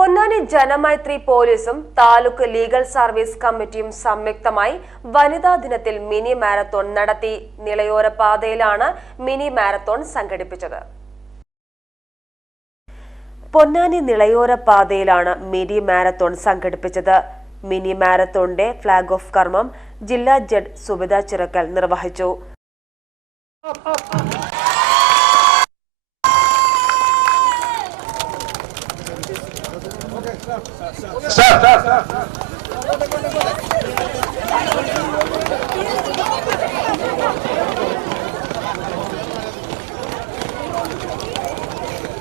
പൊന്നാനി ജനമൈത്രി പോലീസും taluk legal service കമ്മിറ്റിയും സംയുക്തമായി വനിതാ ദിനത്തിൽ മിനി മാരത്തോൺ നടത്തി. നിളയോര പാതയിലാണ് മിനി മാരത്തോൺ സംഘടിപ്പിച്ചത്. പൊന്നാനി നിളയോര പാതയിലാണ് മിനി മാരത്തോൺ സംഘടിപ്പിച്ചത്. മിനി മാരത്തോണിന്റെ ഫ്ളാഗ് ഓഫ് കർമ്മം ജില്ലാ ജഡ് സുബിത ചിറക്കൽ നിർവഹിച്ചു.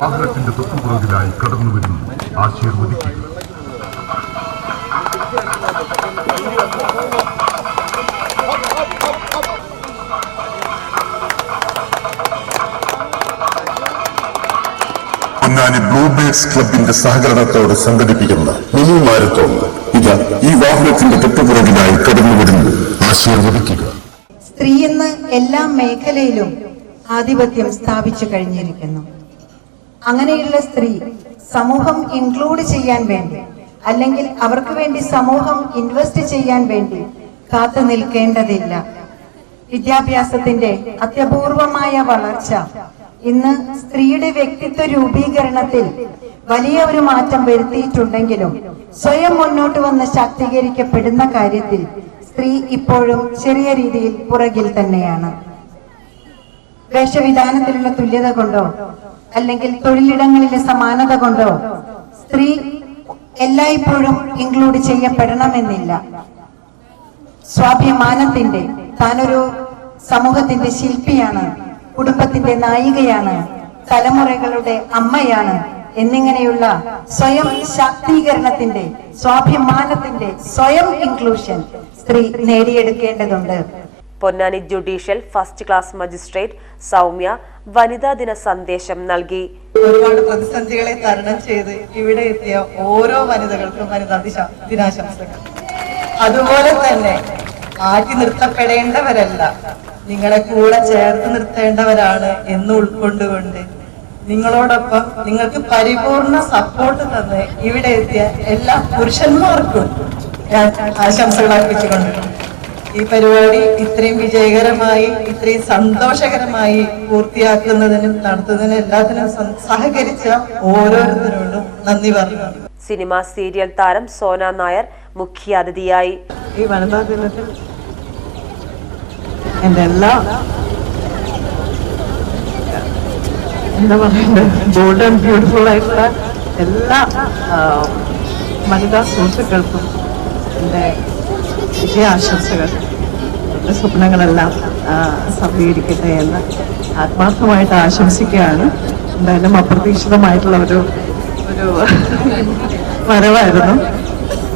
വാഹനത്തിന്റെ തൊട്ടുപുറകിലായി കടന്നു വരുന്നു ആശീർവദിക്കുക. പൊന്നാനി ബ്ലൂബേർഡ്സ് ക്ലബിന്റെ സഹകരണത്തോടെ സംഘടിപ്പിക്കുന്ന മിനി മാരത്തോൺ. ഇത് ഈ വാഹനത്തിന്റെ തൊട്ടുപുറകിലായി കടന്നു വരുന്നു ആശീർവദിക്കുക. സ്ത്രീ എന്ന് എല്ലാ മേഖലയിലും ആധിപത്യം സ്ഥാപിച്ചു കഴിഞ്ഞിരിക്കുന്നു. അങ്ങനെയുള്ള സ്ത്രീ സമൂഹം ഇൻക്ലൂഡ് ചെയ്യാൻ വേണ്ടി അല്ലെങ്കിൽ അവർക്ക് വേണ്ടി സമൂഹം ഇൻവെസ്റ്റ് ചെയ്യാൻ വേണ്ടി കാത്തു നിൽക്കേണ്ടതില്ല. വിദ്യാഭ്യാസത്തിന്റെ അത്യപൂർവമായ വളർച്ച ഇന്ന് സ്ത്രീയുടെ വ്യക്തിത്വ രൂപീകരണത്തിൽ വലിയ ഒരു മാറ്റം വരുത്തിയിട്ടുണ്ടെങ്കിലും സ്വയം മുന്നോട്ട് വന്ന് ശാക്തീകരിക്കപ്പെടുന്ന കാര്യത്തിൽ സ്ത്രീ ഇപ്പോഴും ചെറിയ രീതിയിൽ പുറകിൽ തന്നെയാണ്. വേഷവിധാനത്തിലുള്ള തുല്യത കൊണ്ടോ അല്ലെങ്കിൽ തൊഴിലിടങ്ങളിലെ സമാനത കൊണ്ടോ സ്ത്രീ എല്ലായ്പ്പോഴും ഇൻക്ലൂഡ് ചെയ്യപ്പെടണമെന്നില്ല. സ്വാഭിമാനത്തിന്റെ താനൊരു സമൂഹത്തിന്റെ ശില്പിയാണ് കുടുംബത്തിന്റെ നായികയാണ് തലമുറകളുടെ അമ്മയാണ് എന്നിങ്ങനെയുള്ള സ്വയം ശാക്തീകരണത്തിന്റെ സ്വാഭിമാനത്തിന്റെ സ്വയം ഇൻക്ലൂഷൻ സ്ത്രീ നേടിയെടുക്കേണ്ടതുണ്ട്. Ponnani judicial first class magistrate Soumya വനിതാ ദിന സന്ദേശം നൽകി. ഒരുപാട് പ്രതിസന്ധികളെ തരണം ചെയ്ത് ഇവിടെ എത്തിയ ഓരോ വനിതകൾക്കും വനിതാ ദിശ ദിനാശംസകൾ. അതുപോലെ തന്നെ ആറ്റി നിർത്തപ്പെടേണ്ടവരല്ല. നിങ്ങളെ കൂടെ ചേർത്ത് നിർത്തേണ്ടവരാണ് എന്ന് ഉൾക്കൊണ്ടുകൊണ്ട് നിങ്ങളോടൊപ്പം നിങ്ങൾക്ക് പരിപൂർണ സപ്പോർട്ട് തന്ന് ഇവിടെ എത്തിയ എല്ലാ പുരുഷന്മാർക്കും ഞാൻ ആശംസകൾ അർപ്പിച്ചുകൊണ്ട് ഈ പരിപാടി ഇത്രയും വിജയകരമായി ഇത്രയും സന്തോഷകരമായി പൂർത്തിയാക്കുന്നതിനും നടത്തുന്നതിനും എല്ലാത്തിനും സഹകരിച്ച ഓരോരുത്തരോടും നന്ദി പറഞ്ഞു. സിനിമ സീരിയൽ താരം സോന നായർ മുഖ്യാതിഥിയായി. ഈ വനിതാ ദിനത്തിൽ എന്റെ എല്ലാ എന്താ പറയുന്നത്? ബോൾഡ് ആൻഡ് ബ്യൂട്ടിഫുൾ ആയിട്ടുള്ള എല്ലാ വനിതാ സുഹൃത്തുക്കൾക്കും എന്റെ വിജയാശംസകൾ എന്റെ സ്വപ്നങ്ങളെല്ലാം സഭീകരിക്കട്ടെ എന്ന് ആത്മാർത്ഥമായിട്ട് ആശംസിക്കുകയാണ്. എന്തായാലും അപ്രതീക്ഷിതമായിട്ടുള്ള ഒരു ഒരു വരവായിരുന്നു.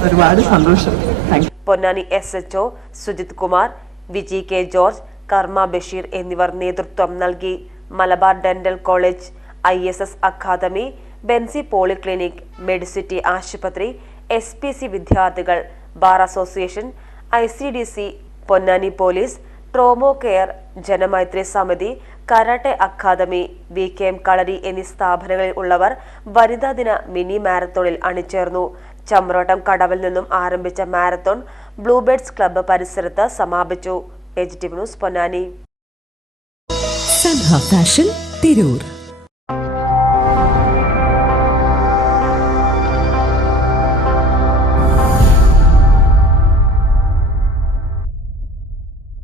ഒരുപാട് സന്തോഷം. Ponnani S H O Sujith Kumar Viji K George Karma Basheer എന്നിവർ നേതൃത്വം നൽകി. Malabar dental college I S S academy Benzy polyclinic medicity ആശുപത്രി എസ് പി സി വിദ്യാർത്ഥികൾ bar association I C D C Ponnani police trauma care Janamaithri സമിതി karate academy V K M Kalari എന്നീ സ്ഥാപനങ്ങളിൽ ഉള്ളവർ വനിതാ ദിന മിനി മാരത്തോണിൽ അണിചേർന്നു. ചമ്രോട്ടം കടവിൽ നിന്നും ആരംഭിച്ച മാരത്തോൺ ബ്ലൂബേർഡ്സ് ക്ലബ്ബ് പരിസരത്ത് സമാപിച്ചു. H news Ponnani. Fashion Tirur